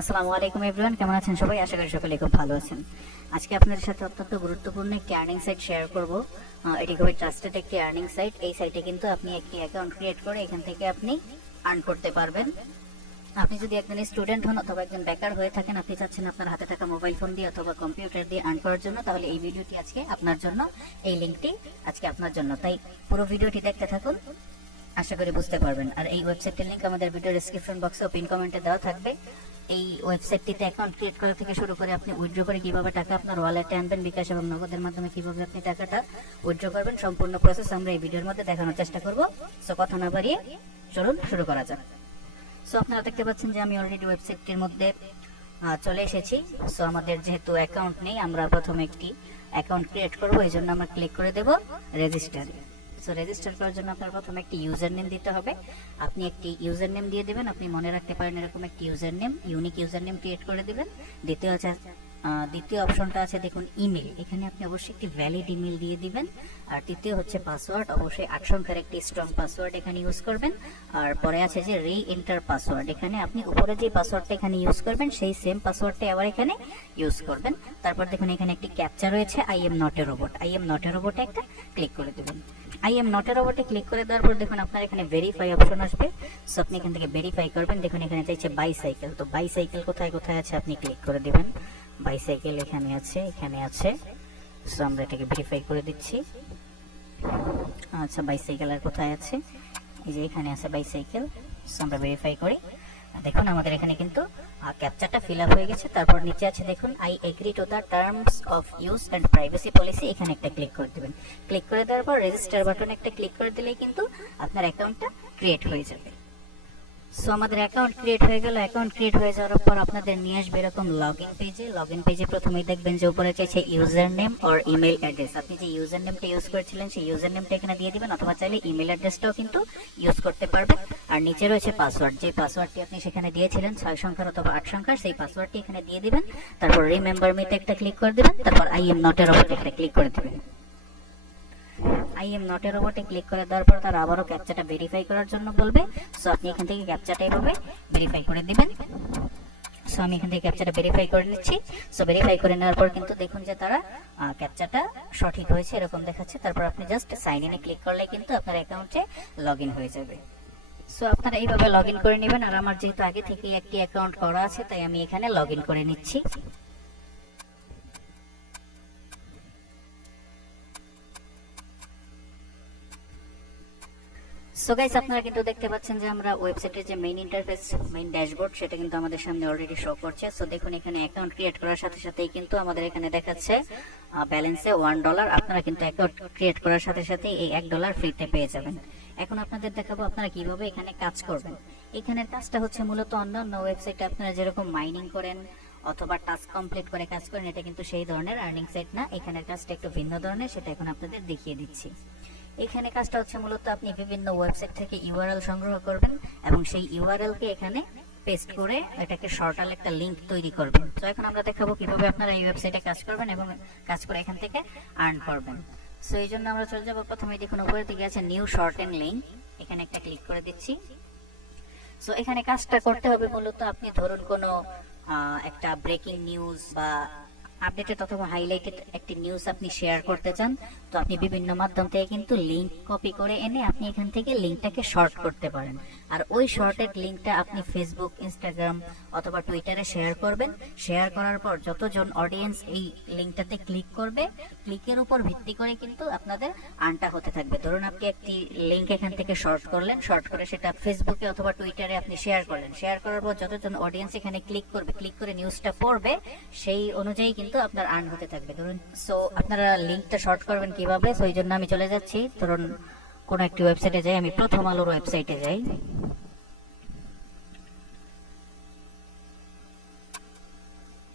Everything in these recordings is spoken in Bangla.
আসসালামু আলাইকুম এভরিওয়ান, কেমন আছেন সবাই? আশা করি সকলে খুব ভালো আছেন। আজকে আপনাদের সাথে অত্যন্ত গুরুত্বপূর্ণ একটি আর্নিং সাইট শেয়ার করব। এটি খুবই ট্রাস্টেড একটি আর্নিং সাইট। এই সাইটে কিন্তু আপনি একটি অ্যাকাউন্ট ক্রিয়েট করে এখান থেকে আপনি আর্ন করতে পারবেন। আপনি যদি একজন স্টুডেন্ট হন অথবা একজন বেকার হয়ে থাকেন, আপনি চাচ্ছেন আপনার হাতে থাকা মোবাইল ফোন দিয়ে অথবা কম্পিউটার দিয়ে আর্ন করার জন্য, তাহলে এই ভিডিওটি আজকে আপনার জন্য, এই লিঙ্কটি আজকে আপনার জন্য। তাই পুরো ভিডিওটি দেখতে থাকুন, আশা করি বুঝতে পারবেন। আর এই ওয়েবসাইটের লিংক আমাদের ভিডিও ডেসক্রিপশন বক্সে ও পিন কমেন্টে দেওয়া থাকবে। এই ওয়েবসাইটটিতে অ্যাকাউন্ট ক্রিয়েট করা থেকে শুরু করে আপনি উইথড্র করে কিভাবে টাকা আপনার ওয়ালেটে আনবেন, বিকাশ এবং নগদের মাধ্যমে কিভাবে আপনি টাকাটা উইথড্র করবেন, সম্পূর্ণ প্রসেস আমরা এই ভিডিওর মধ্যে দেখানোর চেষ্টা করব। সো কথা না বাড়িয়ে চলুন শুরু করা যাক। সো আপনারা দেখতে পাচ্ছেন যে আমি অলরেডি ওয়েবসাইটটির মধ্যে চলে এসেছি। সো আমাদের যেহেতু অ্যাকাউন্ট নেই, আমরা প্রথমে একটি অ্যাকাউন্ট ক্রিয়েট করব। এই জন্য আমরা ক্লিক করে দেব রেজিস্টার। সো রেজিস্টার করার জন্য আপনার প্রথমে একটি ইউজার নেম দিতে হবে। আপনি একটি ইউজার নেম দিয়ে দেবেন। আপনি মনে রাখতে পারেন এরকম একটি user name, unique user name create করে দেবেন। দ্বিতীয় অপশনটা আছে দেখুন ইমেল। এখানে আপনি অবশ্যই একটি ভ্যালিড ইমেল দিয়ে দিবেন। আর তৃতীয় হচ্ছে পাসওয়ার্ড, অবশ্যই 8 সংখ্যার একটি স্ট্রং পাসওয়ার্ড এখানে ইউজ করবেন। আর পরে আছে যে রি এন্টার পাসওয়ার্ড। এখানে আপনি উপরে যে পাসওয়ার্ডটা এখানে ইউজ করবেন সেই সেম পাসওয়ার্ডটা আবার এখানে ইউজ করবেন। তারপর দেখুন এখানে একটি ক্যাপচা রয়েছে, I am not a robot. I am not a রোবটে একটা ক্লিক করে দেবেন। আই এম নট এ রোবটে ক্লিক করে দেওয়ার পর দেখুন আপনার এখানে ভেরিফাই অপশন আসবে। সো আপনি এখান থেকে ভেরিফাই করবেন। দেখুন এখানে চাইছে বাইসাইকেল। তো বাইসাইকেল কোথায় কোথায় আছে আপনি ক্লিক করে দেবেন। বাইসাইকেল এখানে আছে, এখানে আছে। সো আমরা এটাকে ভেরিফাই করে দিচ্ছি। আচ্ছা, বাইসাইকেল আর কোথায় আছে? এই যে এখানে আছে বাইসাইকেল। সো আমরা ভেরিফাই করি। দেখুন আমাদের এখানে কিন্তু ক্যাপচারটা ফিল আপ হয়ে গেছে। তারপর নিচে আছে দেখুন I agree to the terms of use and privacy policy. এখানে একটা ক্লিক করে দেবেন। ক্লিক করে দেওয়ার পর রেজিস্টার বাটনে একটা ক্লিক করে দিলেই কিন্তু আপনার অ্যাকাউন্টটা ক্রিয়েট হয়ে যাবে। সো আমাদের অ্যাকাউন্ট ক্রিয়েট হয়ে গেল। অ্যাকাউন্ট ক্রিয়েট হয়ে যাওয়ার পর আপনাদের নিয়ে আসবে এরকম লগইন পেজে। লগইন পেজে প্রথমেই দেখবেন যে উপরে চাইছে user name or email address. আপনি যে ইউজার নেমটা ইউজ করেছিলেন সেই ইউজার নেমটা এখানে দিয়ে দিবেন, অথবা চাইলে ইমেল অ্যাড্রেসটাও কিন্তু ইউজ করতে পারবেন। আর নিচে রয়েছে পাসওয়ার্ড। যে পাসওয়ার্ডটি আপনি সেখানে দিয়েছিলেন 6 সংখ্যার অথবা 8 সংখ্যার, সেই পাসওয়ার্ডটি এখানে দিয়ে দিবেন। তারপর রিমেম্বার মিতে একটা ক্লিক করে দিবেন। তারপর আই এম নট এর উপরে একটা ক্লিক করে দিবেন। আই এম নট এর রোবটে ক্লিক করে দেওয়ার পর তারা আবারও ক্যাপচাটা ভেরিফাই করার জন্য বলবে। সো আপনি এখান থেকে ক্যাপচাটা এভাবে ভেরিফাই করে দিবেন। সো আমি এখান থেকে ক্যাপচাটা ভেরিফাই করে নিচ্ছি। সো ভেরিফাই করে নেওয়ার পর কিন্তু দেখুন যে তারা ক্যাপচাটা সঠিক হয়েছে এরকম দেখাচ্ছে। তারপর আপনি জাস্ট সাইন ইনে ক্লিক করলে কিন্তু আপনার অ্যাকাউন্টে লগইন হয়ে যাবে। সো আপনারা এইভাবে লগইন করে নেবেন। আর আমার যেহেতু আগে থেকে একটি অ্যাকাউন্ট করা আছে, তাই আমি এখানে লগইন করে নিচ্ছি। সো গাইস, আপনারা কিন্তু দেখতে পাচ্ছেন যে আমরা ওয়েবসাইটের যে মেইন ইন্টারফেস, মেইন ড্যাশবোর্ড, সেটা কিন্তু আমাদের সামনে অলরেডি শো করছে। সো দেখুন এখানে অ্যাকাউন্ট ক্রিয়েট করার সাথে সাথেই কিন্তু আমাদের এখানে দেখাচ্ছে ব্যালেন্সে $1। আপনারা কিন্তু অ্যাকাউন্ট ক্রিয়েট করার সাথে সাথে এই $1 ফ্রিতে পেয়ে যাবেন। এখন আপনাদের দেখাবো আপনারা কিভাবে এখানে কাজ করবেন। এখানের কাজটা হচ্ছে মূলত অন্যান্য ওয়েবসাইটে আপনারা যেরকম মাইনিং করেন অথবা টাস্ক কমপ্লিট করে কাজ করেন, এটা কিন্তু সেই ধরনের আর্নিং সাইট না। এখানের কাজটা একটু ভিন্ন ধরনের, সেটা এখন আপনাদের দেখিয়ে দিচ্ছি। এখানে কাজটা হচ্ছে মূলত আপনি বিভিন্ন ওয়েবসাইট থেকে ইউআরএল সংগ্রহ করবেন এবং সেই ইউআরএল কে এখানে পেস্ট করে এটাকে শর্টাল একটা লিংক তৈরি করবেন। তো এখন আমরা দেখাবো কিভাবে আপনারা এই ওয়েবসাইটে কাজ করবেন এবং কাজ করে এখান থেকে আর্ন করবেন। সো এই জন্য আমরা চলে যাব, প্রথমে দেখুন উপরের দিকে আছে নিউ শর্টেন লিংক। এখানে একটা ক্লিক করে দিচ্ছি। সো এখানে কাজটা করতে হবে মূলত আপনি ধরুন কোনো একটা ব্রেকিং নিউজ বা আপডেটেড অথবা হাইলাইটেড একটি নিউজ আপনি শেয়ার করতে চান। তো আপনি বিভিন্ন মাধ্যম থেকে কিন্তু লিংক কপি করে এনে আপনি এখান থেকে লিংকটাকে শর্ট করতে পারেন। আর ওই শর্টেড লিংকটা আপনি ফেসবুক, ইনস্টাগ্রাম অথবা টুইটারে শেয়ার করবেন। শেয়ার করার পর যতজন অডিয়েন্স এই লিংকটাতে ক্লিক করবে, ক্লিকের উপর ভিত্তি করে কিন্তু আপনাদের আর্নটা হতে থাকবে। ধরুন আপনি একটি লিংক এখান থেকে শর্ট করলেন, শর্ট করে সেটা ফেসবুকে অথবা টুইটারে আপনি শেয়ার করলেন। শেয়ার করার পর যতজন অডিয়েন্স এখানে ক্লিক করবে, ক্লিক করে নিউজটা পড়বে, সেই অনুযায়ী কিন্তু আপনার আর্ন হতে থাকবে। ধরুন সো আপনারা লিংকটা শর্ট করবেন কিভাবে? সো এই জন্য আমি চলে যাচ্ছি, ধরুন কোন একটি ওয়েবসাইটে যাই, আমি প্রথম আলোর ওয়েবসাইটে যাই।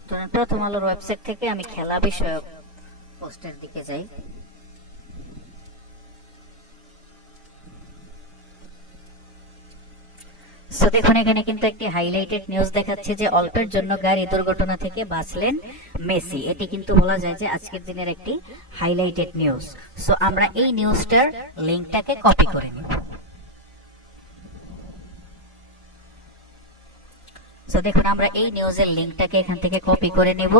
ধরুন প্রথম আলোর ওয়েবসাইট থেকে আমি খেলা বিষয়ক পোস্টের দিকে যাই। সো দেখুন এখানে কিন্তু একটি হাইলাইটেড নিউজ দেখাচ্ছে যে অল্পের জন্য গাড়ি দুর্ঘটনা থেকে বাঁচলেন মেসি। এটি কিন্তু বলা যায় যে আজকের দিনের একটি হাইলাইটেড নিউজ। সো আমরা এই নিউজটার লিংকটাকে কপি করে নিব। সো দেখুন আমরা এই নিউজের লিংকটাকে এখান থেকে কপি করে নেব,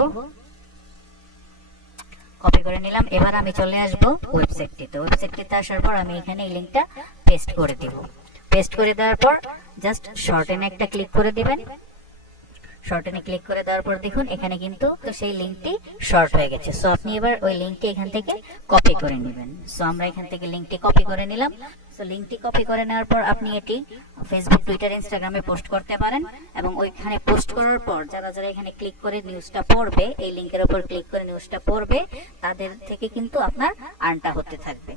কপি করে নিলাম। এবার আমি চলে আসব ওয়েবসাইটটিতে। ওয়েবসাইটটিতে আসার পর আমি এখানে এই লিংকটা পেস্ট করে দিব। পেস্ট করে দেওয়ার পর জাস্ট শর্টেনে একটা ক্লিক করে দিবেন। শর্টেনে ক্লিক করে দেওয়ার পর দেখুন এখানে কিন্তু তো সেই লিংকটি শর্ট হয়ে গেছে। সো আপনি এবার ওই লিংকটি এখান থেকে কপি করে নেবেন। সো আমরা এখান থেকে লিংকটি কপি করে নিলাম। সো লিংকটি কপি করে নেওয়ার পর আপনি এটি ফেসবুক, টুইটার, ইনস্টাগ্রামে পোস্ট করতে পারেন এবং ওইখানে পোস্ট করার পর যারা যারা এখানে ক্লিক করে নিউজটা পড়বে, এই লিংকের উপর ক্লিক করে নিউজটা পড়বে, তাদের থেকে কিন্তু আপনার আর্নটা হতে থাকবে।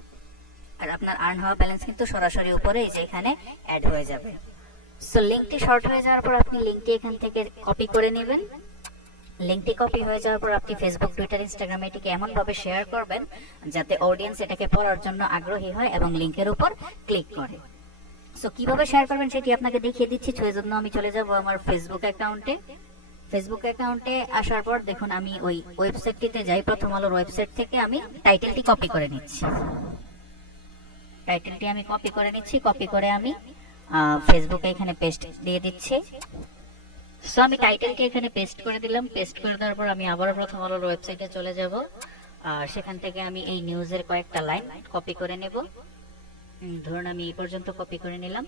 আর আপনার আর্ন হওয়া ব্যালেন্স কিন্তু সরাসরি উপরে এই যে এখানে অ্যাড হয়ে যাবে। সো লিংকটি শর্ট হয়ে যাওয়ার পর আপনি লিংকটি এখান থেকে কপি করে নেবেন। লিংকটি কপি হয়ে যাওয়ার পর আপনি ফেসবুক, টুইটার, ইনস্টাগ্রামে এটিকে এমন ভাবে শেয়ার করবেন যাতে অডিয়েন্স এটাকে পড়ার জন্য আগ্রহী হয় এবং লিংকের উপর ক্লিক করে। সো কিভাবে শেয়ার করবেন সেটি আপনাকে দেখিয়ে দিচ্ছি। সেই জন্য আমি চলে যাব আমার ফেসবুক অ্যাকাউন্টে। ফেসবুক অ্যাকাউন্টে আসার পর দেখুন আমি ওই ওয়েবসাইটটিতে যাই। প্রথম আলোর ওয়েবসাইট থেকে আমি টাইটেলটি কপি করে নিচ্ছি। টাইটেলটি আমি কপি করে নিচ্ছি। কপি করে আমি ফেসবুকে এখানে পেস্ট দিয়ে দিচ্ছি। সো আমি টাইটেলটি এখানে পেস্ট করে দিলাম। পেস্ট করে দেওয়ার পর আমি আবার প্রথম আলোর ওয়েবসাইটে চলে যাব। আর সেখান থেকে আমি এই নিউজের কয়েকটা লাইন কপি করে নেব। ধরুন আমি এই পর্যন্ত কপি করে নিলাম।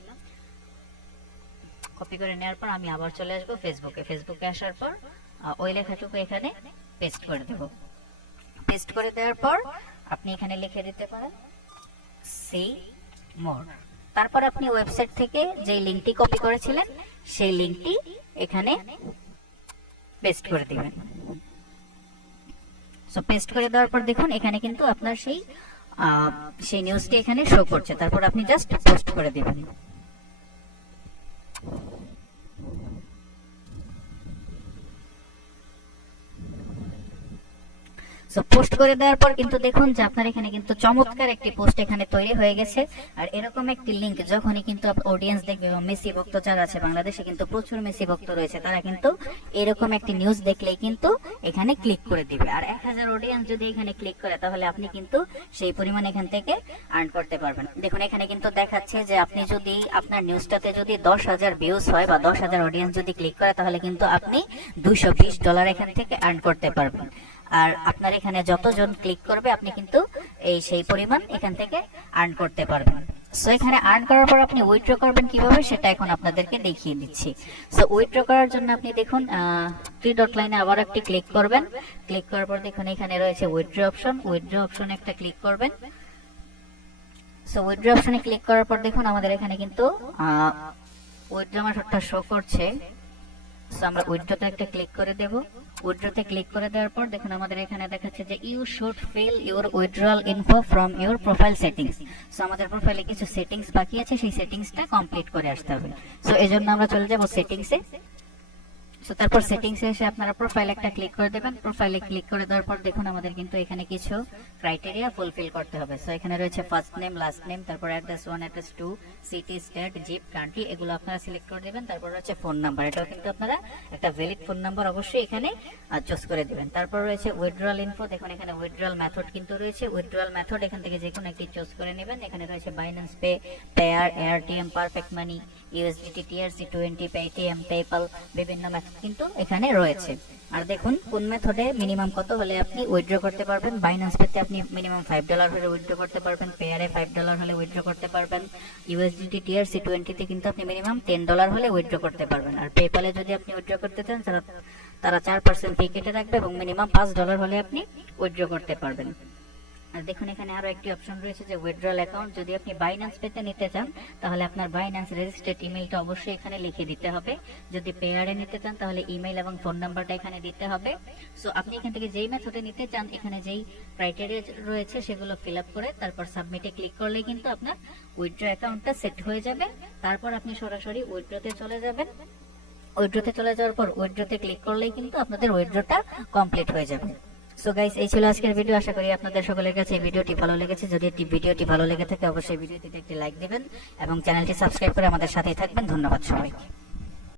কপি করে নেওয়ার পর আমি আবার চলে আসবো ফেসবুকে। ফেসবুকে আসার পর ওই লেখাটুকু এখানে পেস্ট করে দেব। পেস্ট করে দেওয়ার পর আপনি এখানে লিখে দিতে পারেন সি মোর। তারপর আপনি ওয়েবসাইট থেকে যে লিংকটি কপি করেছিলেন সেই লিংকটি এখানে পেস্ট করে দিবেন। সো পেস্ট করে দেওয়ার পর দেখুন এখানে কিন্তু আপনার সেই নিউজটি এখানে শো করছে। তারপর আপনি জাস্ট পোস্ট করে দিবেন। সো পোস্ট করে দেওয়ার পর কিন্তু দেখুন যে আপনার এখানে কিন্তু চমৎকার একটি পোস্ট এখানে তৈরি হয়ে গেছে। আর এরকম একটি লিংক যখনই কিন্তু অডিয়েন্স দেখবে, মেসি ভক্ত যারা আছে বাংলাদেশে কিন্তু প্রচুর মেসি ভক্ত রয়েছে, তারা কিন্তু এরকম একটি নিউজ দেখলেই কিন্তু এখানে ক্লিক করে দিবে। আর 1000 অডিয়েন্স যদি এখানে ক্লিক করে তাহলে আপনি কিন্তু সেই পরিমাণ এখান থেকে আর্ন করতে পারবেন। দেখুন এখানে কিন্তু দেখাচ্ছে যে আপনি যদি আপনার নিউজটাতে যদি 10,000 ভিউজ হয় বা 10,000 অডিয়েন্স যদি ক্লিক করে তাহলে কিন্তু আপনি $220 এখান থেকে আর্ন করতে পারবেন। আর আপনার এখানে যতজন ক্লিক করবে আপনি কিন্তু সেই পরিমাণ এখান থেকে আর্ন করতে পারবেন। সো এখানে আর্ন করার পর আপনি উইথড্র করবেন কিভাবে সেটা এখন আপনাদেরকে দেখিয়ে দিচ্ছি। সো উইথড্র করার জন্য আপনি দেখুন 3 ডট লাইনে আবার একটি ক্লিক করবেন। ক্লিক করার পর দেখুন এখানে রয়েছে উইথড্র অপশন। উইথড্র অপশনে একটা ক্লিক করবেন। সো উইথড্র অপশনে ক্লিক করার পর দেখুন আমাদের এখানে কিন্তু উইথড্র মেথডটা শো করছে। সো আমরা উইথড্রতে একটা ক্লিক করে দেব। উইথড্রতে ক্লিক করে দেওয়ার পর দেখুন আমাদের এখানে দেখাচ্ছে যে you should fill your withdrawal info from your profile settings. So আমাদের প্রোফাইলে কিছু সেটিংস বাকি আছে, সেই সেটিংসটা কমপ্লিট করে আসতে হবে। সো এজন্য আমরা চলে যাব সেটিংসে। সো তারপর সেটিংসে এসে আপনারা প্রোফাইলে একটা ক্লিক করে দেবেন। প্রোফাইলে ক্লিক করে দেওয়ার পর দেখুন আমাদের কিন্তু এখানে কিছু ক্রাইটেরিয়া ফুলফিল করতে হবে। সো এখানে রয়েছে ফার্স্ট নেম, লাস্ট নেম, তারপর address 1, address 2, city, state, zip, country, এগুলো আপনারা সিলেক্ট করে দেবেন। তারপর রয়েছে ফোন নাম্বার, এটাও কিন্তু আপনারা একটা ভ্যালিড ফোন নাম্বার অবশ্যই এখানে চুজ করে দিবেন। তারপর রয়েছে উইথড্রয়াল ইনফো। দেখুন এখানে উইথড্রয়াল মেথড কিন্তু রয়েছে। উইথড্রয়াল মেথড এখান থেকে যে কোনো একটি চুজ করে নেবেন। এখানে রয়েছে Binance pay, Payeer, ARTM, perfect money, USDT, TRC twenty, Paytm, PayPal, বিভিন্ন মেথড কিন্তু এখানে রয়েছে। আর দেখুন কোন মেথডে মিনিমাম কত হলে আপনি উইথড্র করতে পারবেন। বাইন্যান্স পেতে আপনি মিনিমাম $5 হলে উইথড্র করতে পারবেন, পেয়ারে $5 হলে উইথড্র করতে পারবেন, ইউএসডিটি টিআরসি20 তে কিন্তু আপনি মিনিমাম $10 হলে উইথড্র করতে পারবেন। আর পেপ্যালে যদি আপনি উইথড্র করতে চান তারা 4% ফি কেটে রাখবে এবং মিনিমাম $5 হলে আপনি উইথড্র করতে পারবেন। আর দেখুন এখানে আরো একটি অপশন রয়েছে যে উইথড্রয়াল অ্যাকাউন্ট। যদি আপনি বাইন্যান্স পেতে নিতে চান তাহলে আপনার বাইন্যান্স রেজিস্টার্ড ইমেইলটা অবশ্যই এখানে লিখে দিতে হবে। যদি পেয়ারে নিতে চান তাহলে ইমেইল এবং ফোন নাম্বারটা এখানে দিতে হবে। সো আপনি এখান থেকে যেই মেথডে নিতে চান এখানে যেই ক্রাইটেরিয়া রয়েছে সেগুলো ফিল আপ করে তারপর সাবমিটে ক্লিক করলেই কিন্তু আপনার উইথড্র অ্যাকাউন্টটা সেট হয়ে যাবে। তারপর আপনি সরাসরি উইথড্রতে চলে যাবেন। উইথড্রতে চলে যাওয়ার পর উইথড্রতে ক্লিক করলেই কিন্তু আপনাদের উইথড্রটা কমপ্লিট হয়ে যাবে। সো গাইস এই ছিল আজকের ভিডিও। আশা করি আপনাদের সকলের কাছে এই ভিডিওটি ভালো লেগেছে। যদি ভিডিওটি ভালো লেগে থাকে অবশ্যই ভিডিওটিতে একটি লাইক দিবেন এবং চ্যানেলটি সাবস্ক্রাইব করে আমাদের সাথেই থাকবেন। ধন্যবাদ সবাইকে।